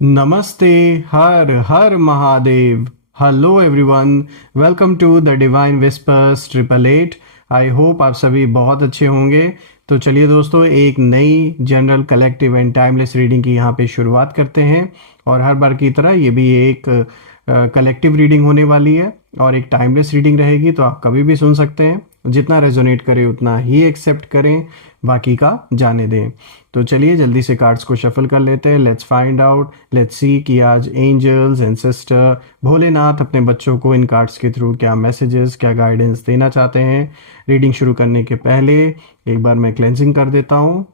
नमस्ते। हर हर Mahadev. Hello everyone, welcome to the divine whispers 888। I hope आप सभी बहुत अच्छे होंगे। तो चलिए दोस्तों, एक नई general collective and timeless reading की यहाँ पे शुरुआत करते हैं। और हर बार की तरह ये भी एक कलेक्टिव रीडिंग होने वाली है और एक टाइमलेस रीडिंग रहेगी, तो आप कभी भी सुन सकते हैं। जितना रेजोनेट करे उतना ही एक्सेप्ट करें, बाकी का जाने दें। तो चलिए जल्दी से कार्ड्स को शफल कर लेते हैं। Let's find out, let's see कि आज एंजल्स एंड सिस्टर भोलेनाथ अपने बच्चों को इन कार्ड्स के थ्रू क्या मैसेजेस, क्या गाइडेंस देना चाहते हैं। रीडिंग शुरू करने के पहले एक बार मैं क्लेंजिंग कर देता हूँ।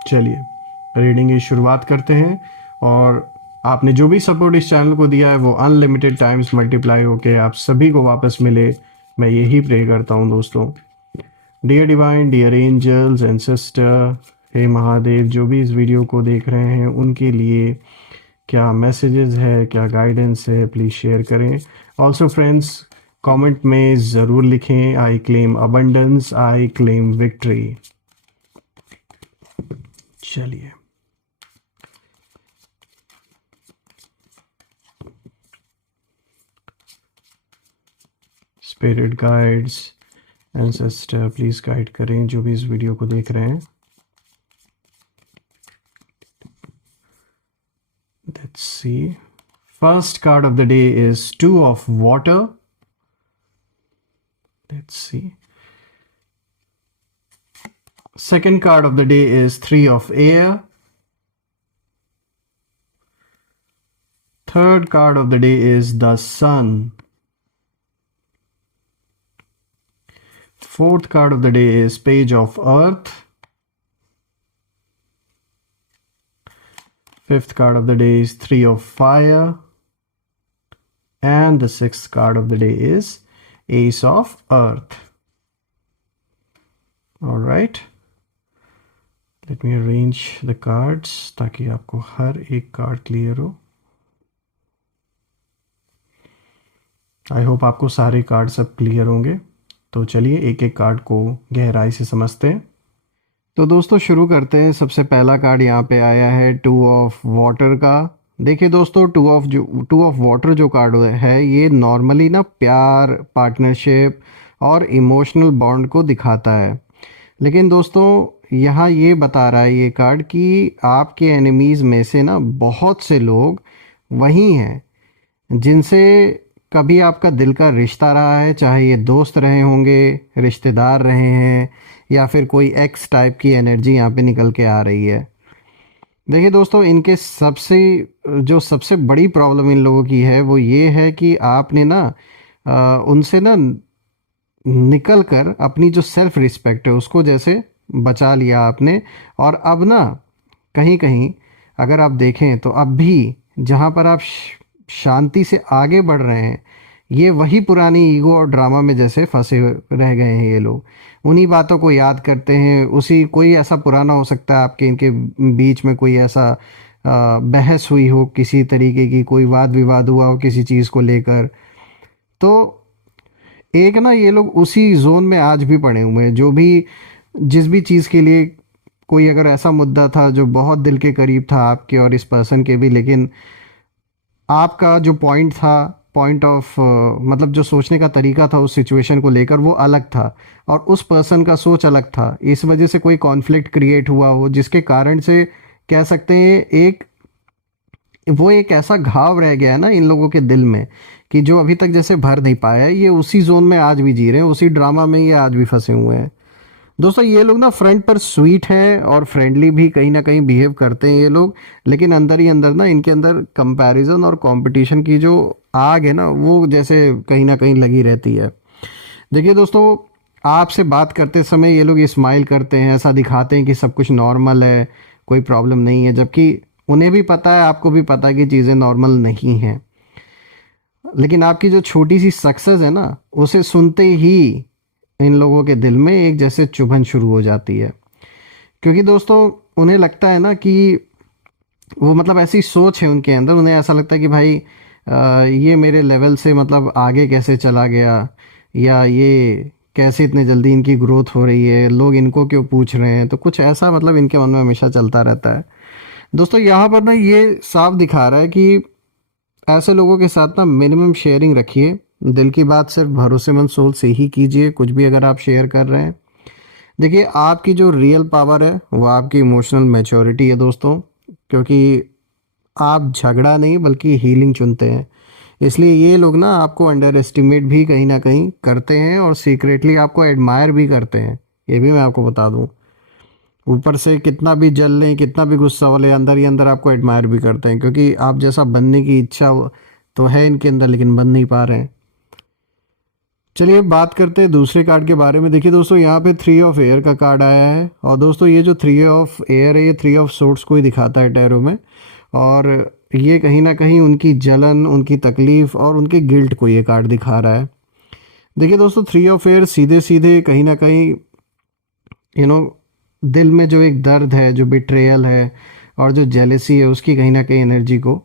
चलिए रीडिंग की शुरुआत करते हैं। और आपने जो भी सपोर्ट इस चैनल को दिया है वो अनलिमिटेड टाइम्स मल्टीप्लाई होके आप सभी को वापस मिले, मैं यही प्रे करता हूँ दोस्तों। Dear divine, dear angels and sister, हे महादेव, जो भी इस वीडियो को देख रहे हैं उनके लिए क्या मैसेजेस है, क्या गाइडेंस है, प्लीज़ शेयर करें। ऑल्सो फ्रेंड्स, कमेंट में ज़रूर लिखें, I claim abundance, I claim victory. चलिए spirit guides, ancestor please guide करें जो भी इस वीडियो को देख रहे हैं। Let's see, first card of the day is 2 of water. Let's see. Second card of the day is 3 of air. Third card of the day is the sun. Fourth card of the day is page of earth. Fifth card of the day is 3 of fire. And the sixth card of the day is ace of earth. All right. Let me arrange the cards ताकि आपको हर एक card clear हो। I hope आपको सारे card सब clear होंगे। तो चलिए एक एक कार्ड को गहराई से समझते हैं। तो दोस्तों शुरू करते हैं। सबसे पहला कार्ड यहाँ पे आया है 2 of water का। देखिए दोस्तों, 2 of water जो कार्ड है ये नॉर्मली ना प्यार, पार्टनरशिप और इमोशनल बॉन्ड को दिखाता है। लेकिन दोस्तों यहाँ ये बता रहा है ये कार्ड कि आपके एनिमीज़ में से ना बहुत से लोग वही हैं जिनसे कभी आपका दिल का रिश्ता रहा है, चाहे ये दोस्त रहे होंगे, रिश्तेदार रहे हैं, या फिर कोई एक्स टाइप की एनर्जी यहाँ पे निकल के आ रही है। देखिए दोस्तों, इनके सबसे बड़ी प्रॉब्लम इन लोगों की है वो ये है कि आपने ना उनसे ना निकल कर अपनी जो सेल्फ रिस्पेक्ट है उसको जैसे बचा लिया आपने। और अब ना कहीं कहीं अगर आप देखें तो अब भी जहाँ पर आप शांति से आगे बढ़ रहे हैं, ये वही पुरानी ईगो और ड्रामा में जैसे फंसे रह गए हैं ये लोग। उन्हीं बातों को याद करते हैं, उसी कोई ऐसा पुराना हो सकता है आपके इनके बीच में कोई ऐसा बहस हुई हो, किसी तरीके की कोई वाद विवाद हुआ हो किसी चीज़ को लेकर। तो एक ना ये लोग उसी जोन में आज भी पड़े हुए हैं। जिस भी चीज़ के लिए कोई अगर ऐसा मुद्दा था जो बहुत दिल के करीब था आपके और इस पर्सन के भी, लेकिन आपका जो पॉइंट ऑफ मतलब जो सोचने का तरीका था उस सिचुएशन को लेकर वो अलग था और उस पर्सन का सोच अलग था। इस वजह से कोई कॉन्फ्लिक्ट क्रिएट हुआ हो जिसके कारण से कह सकते हैं वो एक ऐसा घाव रह गया है ना इन लोगों के दिल में कि जो अभी तक जैसे भर नहीं पाया है। ये उसी जोन में आज भी जी रहे हैं, उसी ड्रामा में ये आज भी फंसे हुए हैं। दोस्तों ये लोग ना फ्रंट पर स्वीट हैं और फ्रेंडली भी कहीं ना कहीं बिहेव करते हैं ये लोग, लेकिन अंदर ही अंदर ना इनके अंदर कंपैरिजन और कंपटीशन की जो आग है ना वो जैसे कहीं ना कहीं लगी रहती है। देखिए दोस्तों, आपसे बात करते समय ये लोग स्माइल करते हैं, ऐसा दिखाते हैं कि सब कुछ नॉर्मल है, कोई प्रॉब्लम नहीं है, जबकि उन्हें भी पता है, आपको भी पता है कि चीज़ें नॉर्मल नहीं हैं। लेकिन आपकी जो छोटी सी सक्सेस है ना उसे सुनते ही इन लोगों के दिल में एक जैसे चुभन शुरू हो जाती है। क्योंकि दोस्तों उन्हें लगता है ना कि वो मतलब ऐसी सोच है उनके अंदर, उन्हें ऐसा लगता है कि भाई ये मेरे लेवल से मतलब आगे कैसे चला गया, या ये कैसे इतने जल्दी इनकी ग्रोथ हो रही है, लोग इनको क्यों पूछ रहे हैं, तो कुछ ऐसा मतलब इनके मन में हमेशा चलता रहता है। दोस्तों यहाँ पर ना ये साफ दिखा रहा है कि ऐसे लोगों के साथ ना मिनिमम शेयरिंग रखिए। दिल की बात सिर्फ भरोसेमंद सोच से ही कीजिए, कुछ भी अगर आप शेयर कर रहे हैं। देखिए आपकी जो रियल पावर है वो आपकी इमोशनल मैच्योरिटी है दोस्तों, क्योंकि आप झगड़ा नहीं बल्कि हीलिंग चुनते हैं। इसलिए ये लोग ना आपको अंडर एस्टिमेट भी कहीं ना कहीं करते हैं और सीक्रेटली आपको एडमायर भी करते हैं, ये भी मैं आपको बता दूं। ऊपर से कितना भी जल लें, कितना भी गुस्सा हो ले, अंदर ही अंदर आपको एडमायर भी करते हैं, क्योंकि आप जैसा बनने की इच्छा तो है इनके अंदर लेकिन बन नहीं पा रहे हैं। चलिए बात करते हैं दूसरे कार्ड के बारे में। देखिए दोस्तों यहाँ पे 3 ऑफ एयर का कार्ड आया है, और दोस्तों ये जो 3 ऑफ एयर है ये 3 ऑफ सोर्ट्स को ही दिखाता है टैरो में। और ये कहीं ना कहीं उनकी जलन, उनकी तकलीफ और उनके गिल्ट को ये कार्ड दिखा रहा है। देखिए दोस्तों 3 ऑफ एयर सीधे सीधे कहीं ना कहीं दिल में जो एक दर्द है, जो बिट्रेयल है और जो जेलेसी है, उसकी कहीं ना कहीं एनर्जी को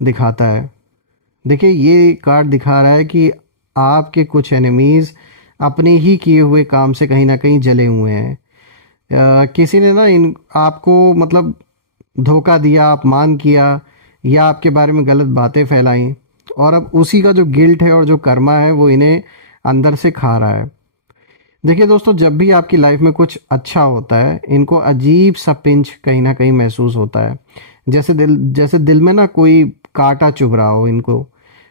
दिखाता है। देखिए ये कार्ड दिखा रहा है कि आपके कुछ एनिमीज़ अपने ही किए हुए काम से कहीं ना कहीं जले हुए हैं। किसी ने ना इन आपको मतलब धोखा दिया, अपमान किया या आपके बारे में गलत बातें फैलाई, और अब उसी का जो गिल्ट है और जो कर्मा है वो इन्हें अंदर से खा रहा है। देखिए दोस्तों जब भी आपकी लाइफ में कुछ अच्छा होता है, इनको अजीब सा पिंच कहीं ना कहीं महसूस होता है, जैसे दिल में ना कोई कांटा चुभ रहा हो इनको।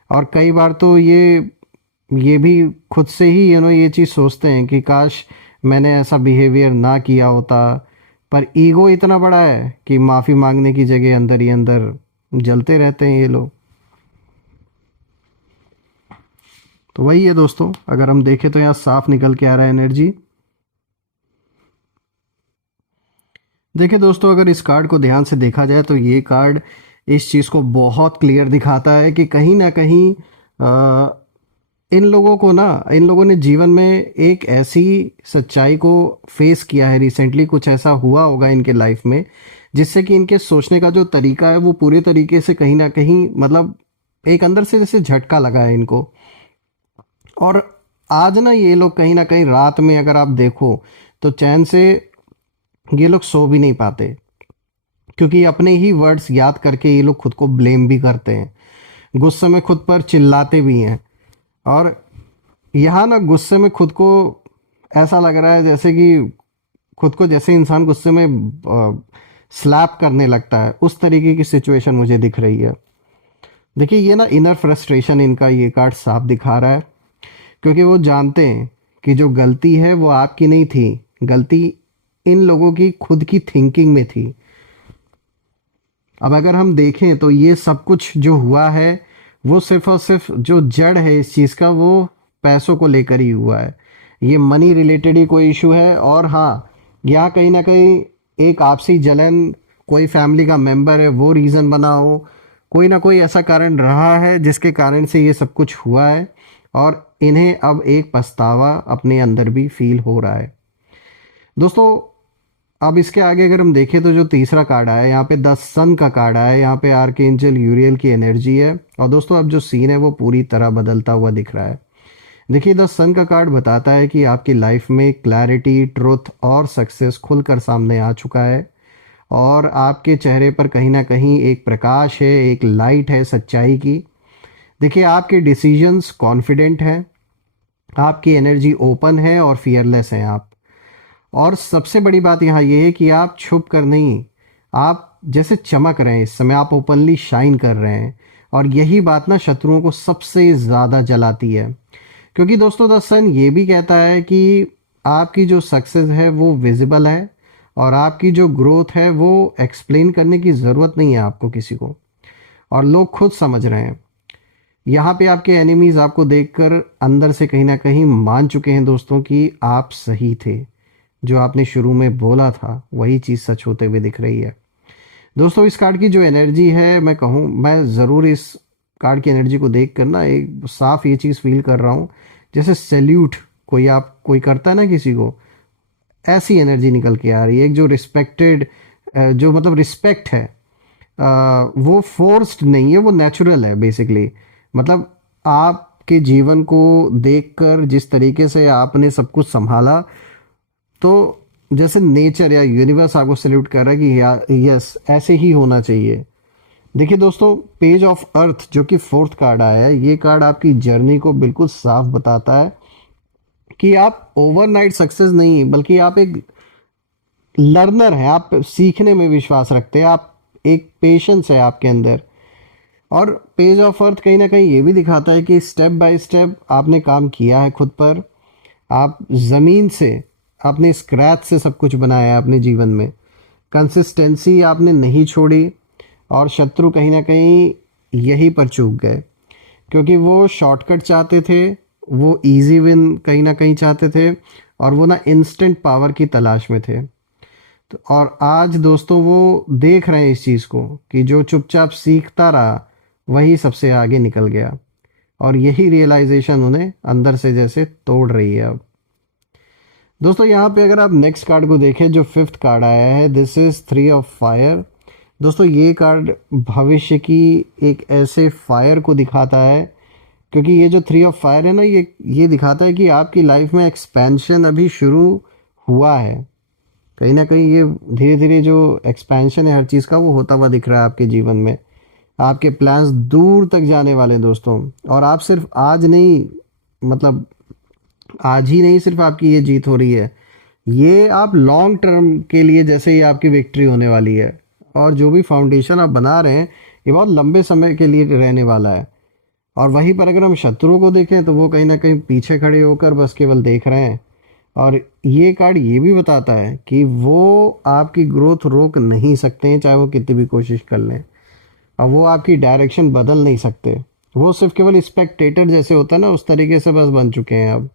और कई बार तो ये भी खुद से ही ये चीज़ सोचते हैं कि काश मैंने ऐसा बिहेवियर ना किया होता। पर ईगो इतना बड़ा है कि माफ़ी मांगने की जगह अंदर ही अंदर जलते रहते हैं ये लोग। तो वही है दोस्तों, अगर हम देखें तो यहाँ साफ निकल के आ रहा है एनर्जी। देखिए दोस्तों अगर इस कार्ड को ध्यान से देखा जाए तो ये कार्ड इस चीज़ को बहुत क्लियर दिखाता है कि कहीं ना कहीं इन लोगों ने जीवन में एक ऐसी सच्चाई को फेस किया है रिसेंटली, कुछ ऐसा हुआ होगा इनके लाइफ में जिससे कि इनके सोचने का जो तरीका है वो पूरे तरीके से कहीं ना कहीं मतलब एक अंदर से जैसे झटका लगा है इनको। और आज ना ये लोग कहीं ना कहीं रात में अगर आप देखो तो चैन से ये लोग सो भी नहीं पाते, क्योंकि अपने ही वर्ड्स याद करके ये लोग खुद को ब्लेम भी करते हैं, गुस्से में खुद पर चिल्लाते भी हैं। और यहाँ ना गुस्से में खुद को ऐसा लग रहा है जैसे कि खुद को जैसे इंसान गुस्से में स्लैप करने लगता है, उस तरीके की सिचुएशन मुझे दिख रही है। देखिए ये ना इनर फ्रस्ट्रेशन इनका ये कार्ड साफ दिखा रहा है, क्योंकि वो जानते हैं कि जो गलती है वो आपकी नहीं थी, गलती इन लोगों की खुद की थिंकिंग में थी। अब अगर हम देखें तो ये सब कुछ जो हुआ है वो सिर्फ और सिर्फ जो जड़ है इस चीज़ का वो पैसों को लेकर ही हुआ है। ये मनी रिलेटेड ही कोई इशू है। और हाँ, यहाँ कहीं ना कहीं एक आपसी जलन, कोई फैमिली का मेंबर है वो रीज़न बना हो, कोई ना कोई ऐसा कारण रहा है जिसके कारण से ये सब कुछ हुआ है, और इन्हें अब एक पछतावा अपने अंदर भी फील हो रहा है। दोस्तों अब इसके आगे अगर हम देखें तो जो तीसरा कार्ड आया है यहाँ पे 10 सन का कार्ड आया है, यहाँ पे आर्कएंजल यूरियल की एनर्जी है। और दोस्तों अब जो सीन है वो पूरी तरह बदलता हुआ दिख रहा है। देखिए 10 सन का कार्ड बताता है कि आपकी लाइफ में क्लैरिटी, ट्रुथ और सक्सेस खुलकर सामने आ चुका है, और आपके चेहरे पर कहीं ना कहीं एक प्रकाश है, एक लाइट है सच्चाई की। देखिए आपके डिसीजंस कॉन्फिडेंट हैं, आपकी एनर्जी ओपन है और फियरलेस हैं आप। और सबसे बड़ी बात यहाँ ये है कि आप छुप कर नहीं, आप जैसे चमक रहे हैं इस समय, आप ओपनली शाइन कर रहे हैं। और यही बात ना शत्रुओं को सबसे ज़्यादा जलाती है, क्योंकि दोस्तों द सन ये भी कहता है कि आपकी जो सक्सेस है वो विजिबल है, और आपकी जो ग्रोथ है वो एक्सप्लेन करने की ज़रूरत नहीं है आपको किसी को, और लोग खुद समझ रहे हैं। यहाँ पे आपके एनिमीज़ आपको देखकर अंदर से कहीं ना कहीं मान चुके हैं दोस्तों कि आप सही थे, जो आपने शुरू में बोला था वही चीज़ सच होते हुए दिख रही है। दोस्तों इस कार्ड की जो एनर्जी है, मैं ज़रूर इस कार्ड की एनर्जी को देख कर ना एक साफ ये चीज़ फील कर रहा हूँ जैसे सैल्यूट कोई करता है ना किसी को, ऐसी एनर्जी निकल के आ रही है। एक जो रिस्पेक्टेड, जो मतलब रिस्पेक्ट है, वो फोर्स्ड नहीं है, वो नेचुरल है बेसिकली। मतलब आप आपके जीवन को देखकर जिस तरीके से आपने सब कुछ संभाला, तो जैसे नेचर या यूनिवर्स आपको सल्यूट कर रहा है कि यस, ऐसे ही होना चाहिए। देखिए दोस्तों, पेज ऑफ अर्थ जो कि फोर्थ कार्ड आया है, ये कार्ड आपकी जर्नी को बिल्कुल साफ बताता है कि आप ओवरनाइट सक्सेस नहीं, बल्कि आप एक लर्नर हैं। आप सीखने में विश्वास रखते हैं, आप एक पेशेंस है आपके अंदर। और पेज ऑफ अर्थ कहीं ना कहीं ये भी दिखाता है कि स्टेप बाय स्टेप आपने काम किया है खुद पर। आप ज़मीन से, आपने स्क्रैच से सब कुछ बनाया है अपने जीवन में। कंसिस्टेंसी आपने नहीं छोड़ी, और शत्रु कहीं ना कहीं यही पर चूक गए, क्योंकि वो शॉर्टकट चाहते थे, वो इजी विन कहीं ना कहीं चाहते थे, और वो ना इंस्टेंट पावर की तलाश में थे। तो और आज दोस्तों वो देख रहे हैं इस चीज़ को कि जो चुपचाप सीखता रहा वही सबसे आगे निकल गया, और यही रियलाइजेशन उन्हें अंदर से जैसे तोड़ रही है अब। दोस्तों यहाँ पे अगर आप नेक्स्ट कार्ड को देखें, जो फिफ्थ कार्ड आया है, this is three of fire. दोस्तों ये कार्ड भविष्य की एक ऐसे फायर को दिखाता है, क्योंकि ये जो थ्री ऑफ फायर है ना, ये दिखाता है कि आपकी लाइफ में एक्सपेंशन अभी शुरू हुआ है। कहीं ना कहीं ये धीरे धीरे जो एक्सपेंशन है हर चीज़ का, वो होता हुआ दिख रहा है आपके जीवन में। आपके प्लान्स दूर तक जाने वाले हैं दोस्तों, और आप सिर्फ आज नहीं, मतलब आज ही नहीं सिर्फ आपकी ये जीत हो रही है, ये आप लॉन्ग टर्म के लिए जैसे ही आपकी विक्ट्री होने वाली है। और जो भी फाउंडेशन आप बना रहे हैं, ये बहुत लंबे समय के लिए रहने वाला है। और वहीं पर अगर हम शत्रु को देखें, तो वो कहीं ना कहीं पीछे खड़े होकर बस केवल देख रहे हैं। और ये कार्ड ये भी बताता है कि वो आपकी ग्रोथ रोक नहीं सकते हैं, चाहे वो कितनी भी कोशिश कर लें। और वो आपकी डायरेक्शन बदल नहीं सकते। वो सिर्फ केवल स्पेक्टेटर जैसे होता है ना, उस तरीके से बस बन चुके हैं अब।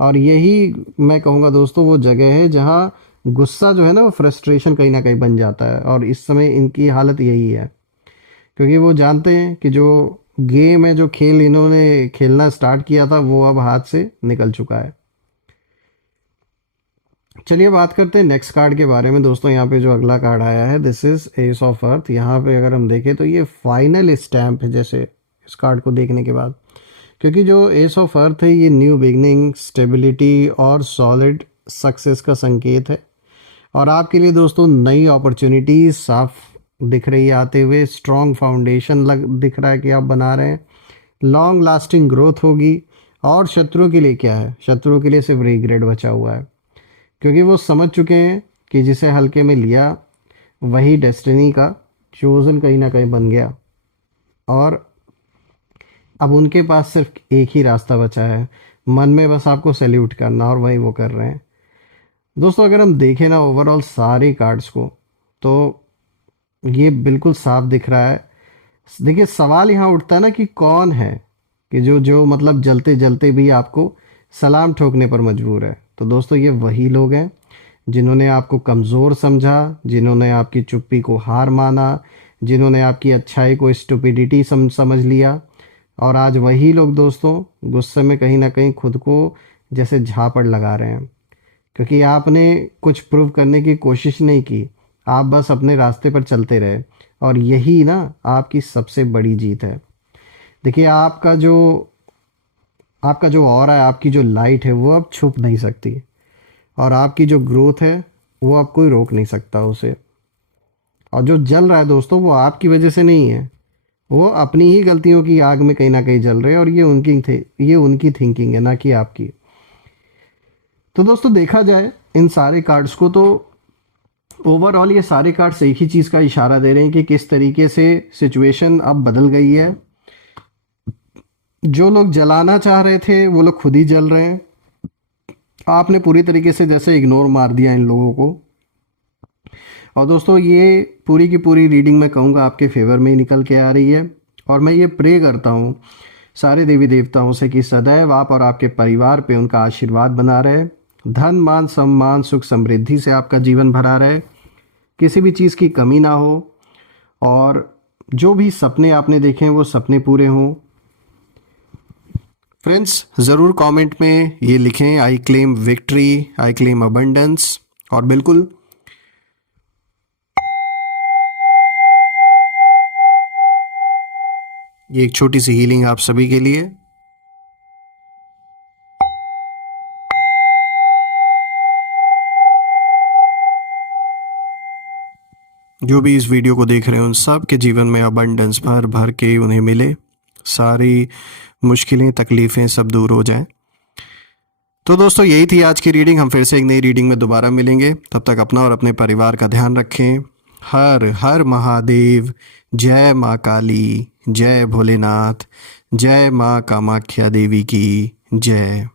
और यही मैं कहूँगा दोस्तों, वो जगह है जहाँ गुस्सा जो है ना, वो फ्रस्ट्रेशन कहीं ना कहीं बन जाता है। और इस समय इनकी हालत यही है, क्योंकि वो जानते हैं कि जो गेम है, जो खेल इन्होंने खेलना स्टार्ट किया था, वो अब हाथ से निकल चुका है। चलिए बात करते हैं नेक्स्ट कार्ड के बारे में। दोस्तों यहाँ पे जो अगला कार्ड आया है, this is S of earth. यहाँ पे अगर हम देखें तो ये फाइनल स्टैम्प है जैसे, इस कार्ड को देखने के बाद, क्योंकि जो एस ऑफ अर्थ है, ये न्यू बिगनिंग, स्टेबिलिटी और सॉलिड सक्सेस का संकेत है। और आपके लिए दोस्तों नई अपॉर्चुनिटीज साफ दिख रही है आते हुए, स्ट्रॉन्ग फाउंडेशन दिख रहा है कि आप बना रहे हैं, लॉन्ग लास्टिंग ग्रोथ होगी। और शत्रुओं के लिए क्या है? शत्रुओं के लिए सिर्फ रिग्रेट बचा हुआ है, क्योंकि वो समझ चुके हैं कि जिसे हल्के में लिया वही डेस्टिनी का चोजन कहीं ना कहीं बन गया। और अब उनके पास सिर्फ एक ही रास्ता बचा है, मन में बस आपको सैल्यूट करना, और वही वो कर रहे हैं। दोस्तों अगर हम देखें ना ओवरऑल सारे कार्ड्स को, तो ये बिल्कुल साफ दिख रहा है। देखिए सवाल यहाँ उठता है ना कि कौन है कि जो जो मतलब जलते जलते भी आपको सलाम ठोकने पर मजबूर है। तो दोस्तों ये वही लोग हैं जिन्होंने आपको कमज़ोर समझा, जिन्होंने आपकी चुप्पी को हार माना, जिन्होंने आपकी अच्छाई को स्टुपिडिटी समझ लिया। और आज वही लोग दोस्तों गुस्से में कहीं ना कहीं खुद को जैसे झापड़ लगा रहे हैं, क्योंकि आपने कुछ प्रूव करने की कोशिश नहीं की, आप बस अपने रास्ते पर चलते रहे। और यही ना आपकी सबसे बड़ी जीत है। देखिए आपका जो ऑरा है, आपकी जो लाइट है, वो अब छुप नहीं सकती। और आपकी जो ग्रोथ है, वो अब कोई रोक नहीं सकता उसे। और जो जल रहा है दोस्तों, वो आपकी वजह से नहीं है, वो अपनी ही गलतियों की आग में कहीं ना कहीं जल रहे हैं। और ये उनकी थिंकिंग है, ना कि आपकी। तो दोस्तों देखा जाए इन सारे कार्ड्स को, तो ओवरऑल ये सारे कार्ड्स एक ही चीज़ का इशारा दे रहे हैं कि किस तरीके से सिचुएशन अब बदल गई है। जो लोग जलाना चाह रहे थे, वो लोग खुद ही जल रहे हैं। आपने पूरी तरीके से जैसे इग्नोर मार दिया इन लोगों को। और दोस्तों ये पूरी की पूरी रीडिंग मैं कहूँगा आपके फेवर में ही निकल के आ रही है। और मैं ये प्रे करता हूँ सारे देवी देवताओं से कि सदैव आप और आपके परिवार पे उनका आशीर्वाद बना रहे, धन मान सम्मान सुख समृद्धि से आपका जीवन भरा रहे, किसी भी चीज़ की कमी ना हो, और जो भी सपने आपने देखे हैं वो सपने पूरे हों। फ्रेंड्स ज़रूर कमेंट में ये लिखें, I claim victory, I claim abundance. और बिल्कुल ये एक छोटी सी हीलिंग आप सभी के लिए। जो भी इस वीडियो को देख रहे हैं उन सब के जीवन में अबंडेंस भर भर के उन्हें मिले, सारी मुश्किलें तकलीफ़ें सब दूर हो जाएं। तो दोस्तों यही थी आज की रीडिंग। हम फिर से एक नई रीडिंग में दोबारा मिलेंगे। तब तक अपना और अपने परिवार का ध्यान रखें। हर हर महादेव। जय माँ काली, जय भोलेनाथ, जय माँ कामाख्या देवी की जय।